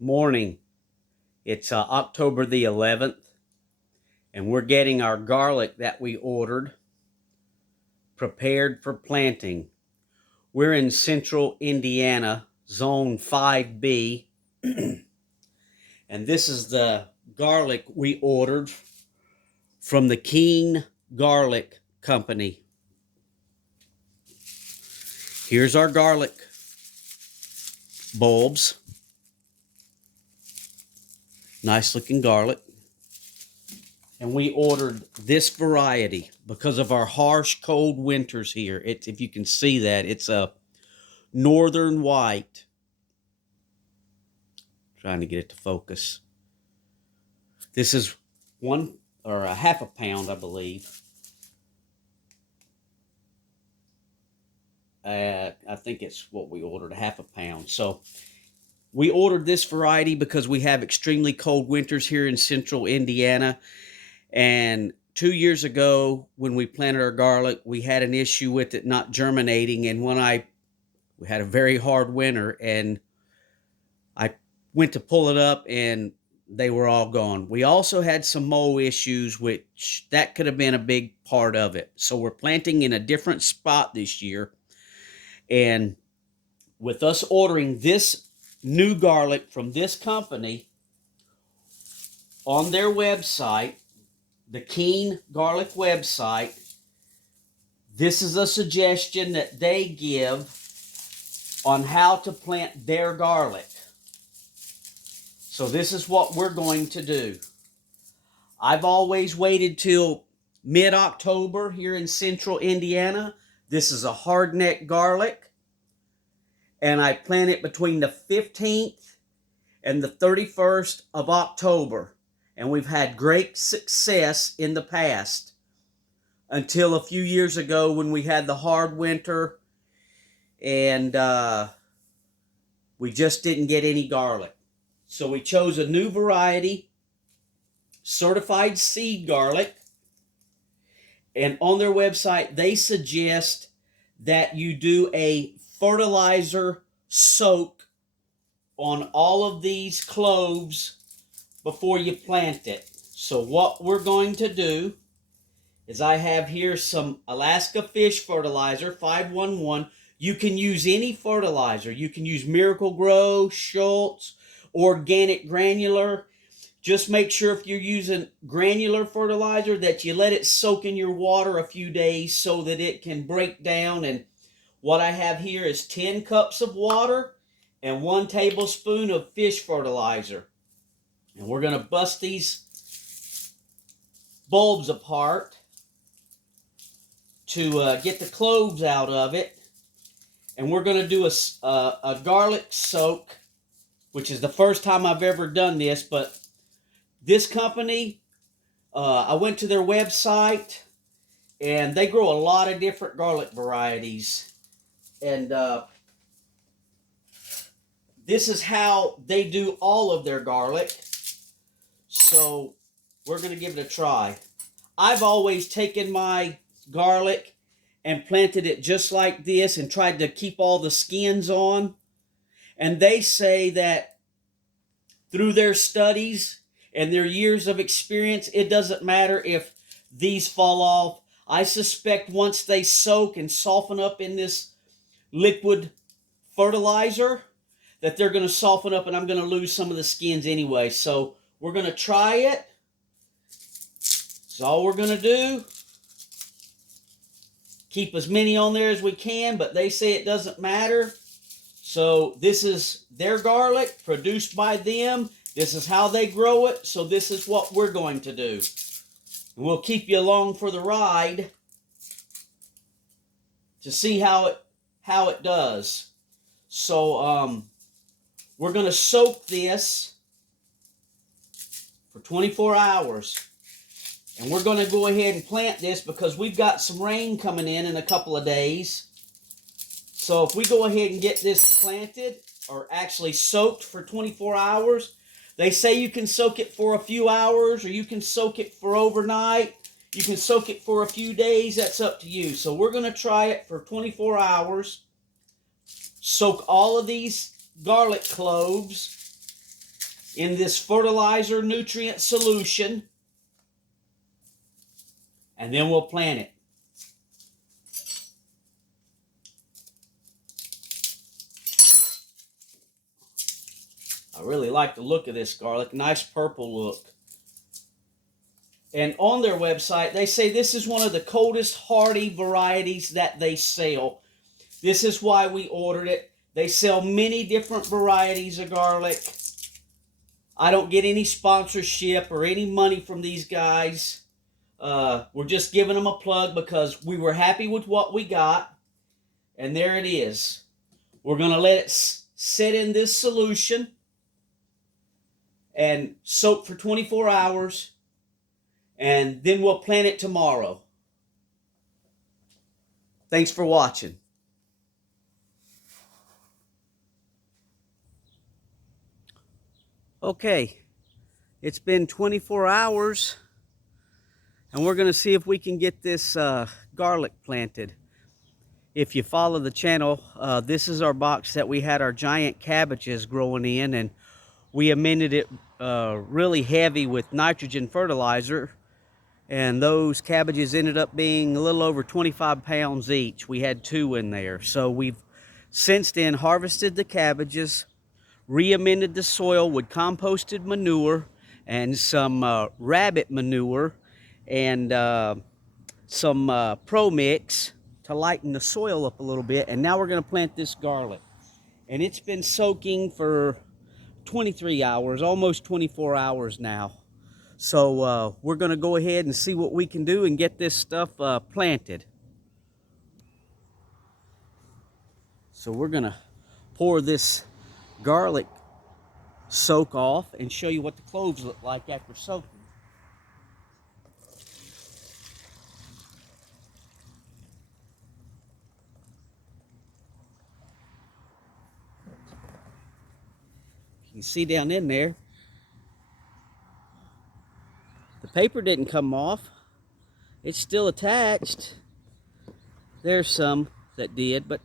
morning. It's October the 11th, and we're getting our garlic that we ordered prepared for planting. We're in central Indiana, zone 5B, and this is the garlic we ordered from the King Garlic Company. Here's our garlic bulbs. Nice looking garlic. And we ordered this variety because of our harsh cold winters here. If you can see that, it's a northern white. Trying to get it to focus. This is a half a pound, I believe. I think it's what we ordered, a half a pound. So we ordered this variety because we have extremely cold winters here in central Indiana. And 2 years ago, when we planted our garlic, we had an issue with it not germinating. And we had a very hard winter, and I went to pull it up, and they were all gone. We also had some mold issues, which that could have been a big part of it. So we're planting in a different spot this year. And with us ordering this new garlic from this company on their website, the Keen Garlic website, this is a suggestion that they give on how to plant their garlic. So this is what we're going to do. I've always waited till mid-October here in central Indiana. This is a hardneck garlic, and I plant it between the 15th and the 31st of October. And we've had great success in the past until a few years ago when we had the hard winter and we just didn't get any garlic. So we chose a new variety, certified seed garlic. And on their website, they suggest that you do a fertilizer soak on all of these cloves before you plant it. So what we're going to do is I have here some Alaska Fish Fertilizer 511. You can use any fertilizer. You can use Miracle Grow, Schultz, organic granular. Just make sure if you're using granular fertilizer that you let it soak in your water a few days so that it can break down. And what I have here is 10 cups of water and 1 tablespoon of fish fertilizer. And we're going to bust these bulbs apart to get the cloves out of it. And we're going to do a garlic soak, which is the first time I've ever done this. But this company, I went to their website, and they grow a lot of different garlic varieties. And this is how they do all of their garlic. So we're going to give it a try. I've always taken my garlic and planted it just like this and tried to keep all the skins on. And they say that through their studies and their years of experience, it doesn't matter if these fall off. I suspect once they soak and soften up in this liquid fertilizer, that they're going to soften up and I'm going to lose some of the skins anyway. So we're going to try it. That's all we're going to do. Keep as many on there as we can, but they say it doesn't matter. So this is their garlic produced by them. This is how they grow it. So this is what we're going to do. And we'll keep you along for the ride to see how it does. So we're going to soak this for 24 hours. And we're going to go ahead and plant this because we've got some rain coming in a couple of days. So if we go ahead and get this planted, or actually soaked for 24 hours, they say you can soak it for a few hours, or you can soak it for overnight. You can soak it for a few days. That's up to you. So we're going to try it for 24 hours. Soak all of these garlic cloves in this fertilizer nutrient solution, and then we'll plant it. I really like the look of this garlic. Nice purple look. And on their website, they say this is one of the coldest hardy varieties that they sell. This is why we ordered it. They sell many different varieties of garlic. I don't get any sponsorship or any money from these guys. We're just giving them a plug because we were happy with what we got. And there it is. We're going to let it sit in this solution and soak for 24 hours. And then we'll plant it tomorrow. Thanks for watching. Okay, it's been 24 hours, and we're going to see if we can get this garlic planted. If you follow the channel, this is our box that we had our giant cabbages growing in, and we amended it really heavy with nitrogen fertilizer, and those cabbages ended up being a little over 25 pounds each. We had 2 in there. So we've since then harvested the cabbages, re-amended the soil with composted manure and some rabbit manure and some Pro Mix to lighten the soil up a little bit. And now we're going to plant this garlic. And it's been soaking for 23 hours, almost 24 hours now. So we're going to go ahead and see what we can do and get this stuff planted. So we're going to pour this garlic soak off and show you what the cloves look like after soaking. You can see down in there, the paper didn't come off. It's still attached. There's some that did, but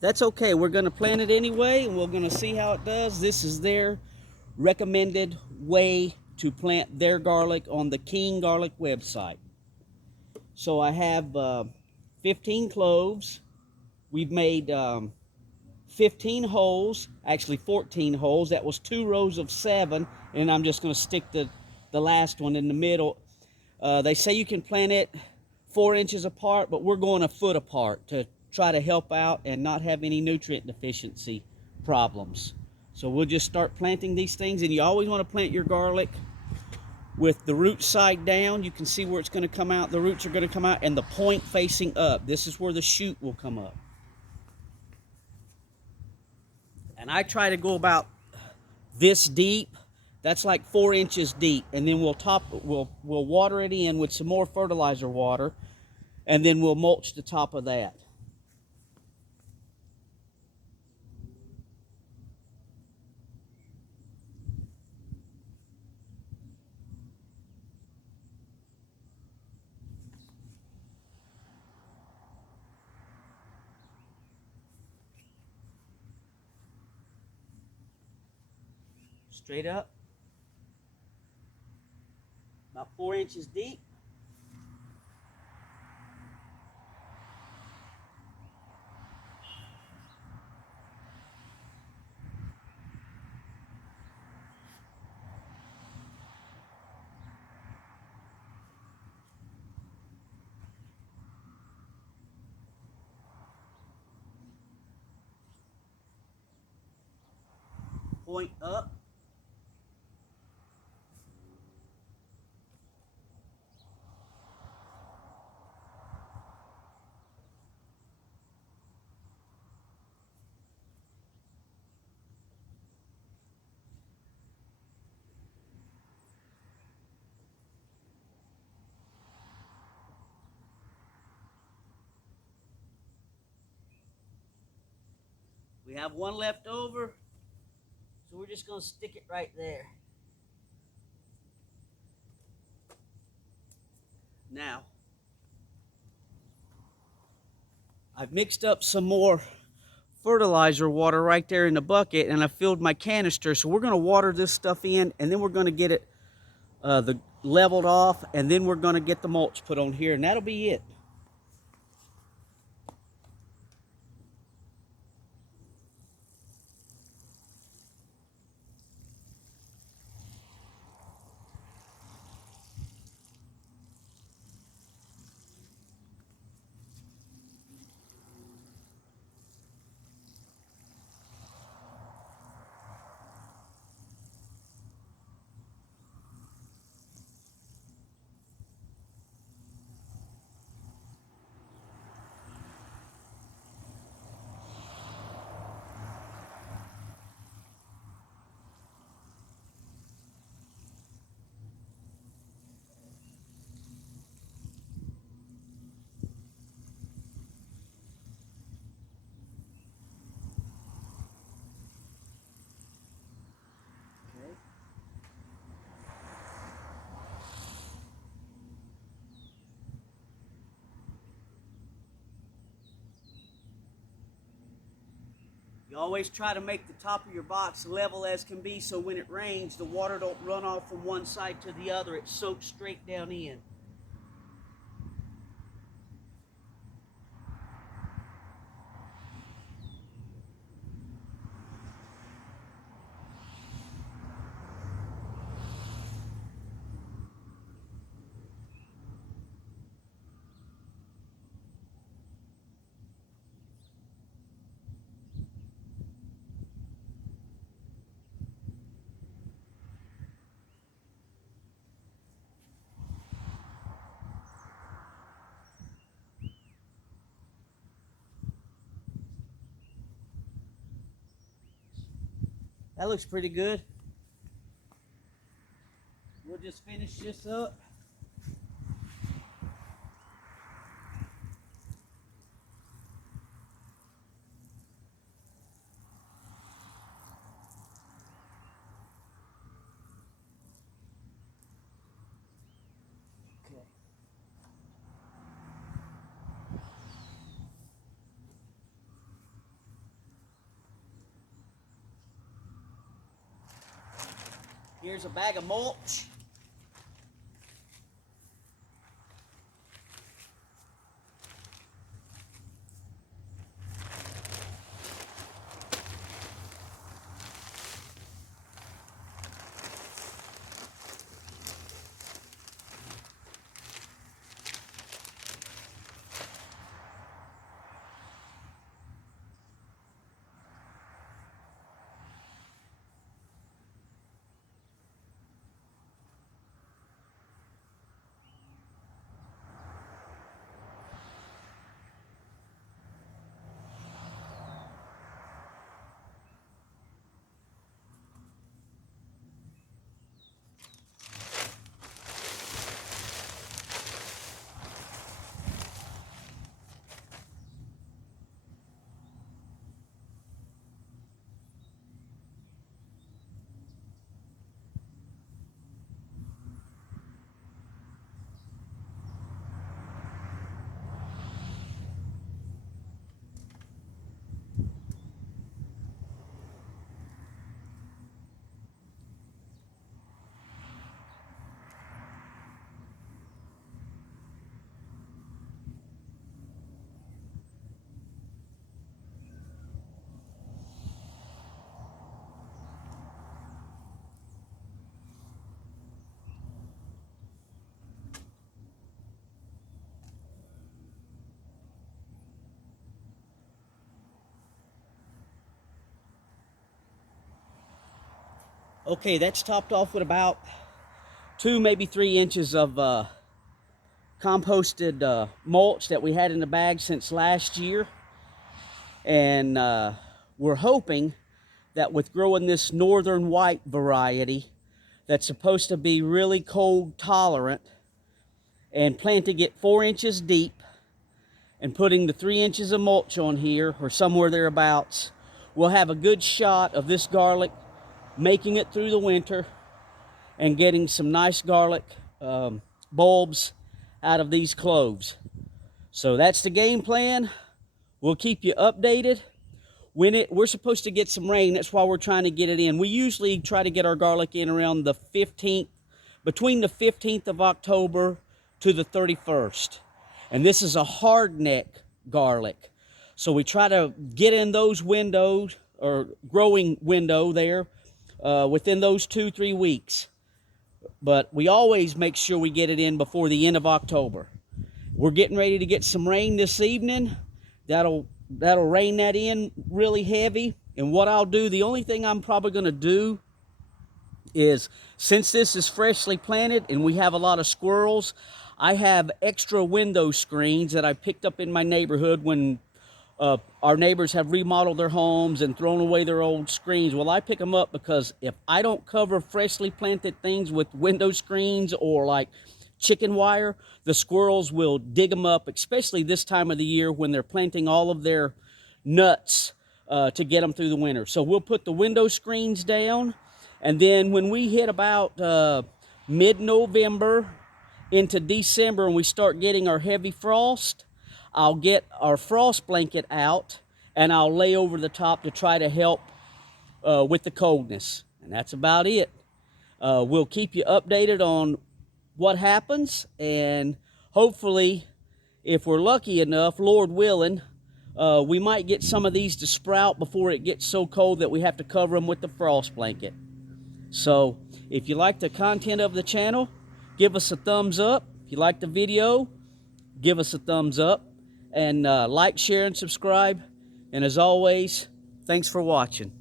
that's okay. We're going to plant it anyway, and we're going to see how it does. This is their recommended way to plant their garlic on the King Garlic website. So I have 15 cloves. We've made 15 holes, actually 14 holes. That was 2 rows of 7, and I'm just going to stick the last one in the middle. They say you can plant it 4 inches apart, but we're going a foot apart to try to help out and not have any nutrient deficiency problems. So we'll just start planting these things, and you always want to plant your garlic with the root side down. You can see where it's going to come out. The roots are going to come out, and the point facing up. This is where the shoot will come up. And I try to go about this deep. That's like 4 inches deep, and then we'll water it in with some more fertilizer water, and then we'll mulch the top of that. Straight up, about 4 inches deep. Point up. We have one left over, so we're just going to stick it right there. Now, I've mixed up some more fertilizer water right there in the bucket, and I filled my canister. So we're going to water this stuff in, and then we're going to get it leveled off, and then we're going to get the mulch put on here, and that'll be it. You always try to make the top of your box level as can be, so when it rains, the water don't run off from one side to the other. It soaks straight down in. That looks pretty good. We'll just finish this up. Okay. Here's a bag of mulch. Okay, that's topped off with about 2, maybe 3 inches of composted mulch that we had in the bag since last year. And we're hoping that with growing this northern white variety that's supposed to be really cold tolerant, and planting it 4 inches deep and putting the 3 inches of mulch on here or somewhere thereabouts, we'll have a good shot of this garlic making it through the winter and getting some nice garlic bulbs out of these cloves. So that's the game plan. We'll keep you updated. we're supposed to get some rain, that's why we're trying to get it in. We usually try to get our garlic in around the 15th, between the 15th of October to the 31st. And this is a hardneck garlic. So we try to get in those windows, or growing window there, within those 2-3 weeks. But we always make sure we get it in before the end of October. We're getting ready to get some rain this evening. That'll rain that in really heavy. And what I'll do, the only thing I'm probably going to do is, since this is freshly planted and we have a lot of squirrels, I have extra window screens that I picked up in my neighborhood when our neighbors have remodeled their homes and thrown away their old screens. Well, I pick them up because if I don't cover freshly planted things with window screens or like chicken wire, the squirrels will dig them up, especially this time of the year when they're planting all of their nuts to get them through the winter. So we'll put the window screens down, and then when we hit about mid-November into December and we start getting our heavy frost, I'll get our frost blanket out and I'll lay over the top to try to help with the coldness. And that's about it. We'll keep you updated on what happens, and hopefully, if we're lucky enough, Lord willing, we might get some of these to sprout before it gets so cold that we have to cover them with the frost blanket. So if you like the content of the channel, give us a thumbs up. If you like the video, give us a thumbs up, and like, share, and subscribe. And as always, thanks for watching.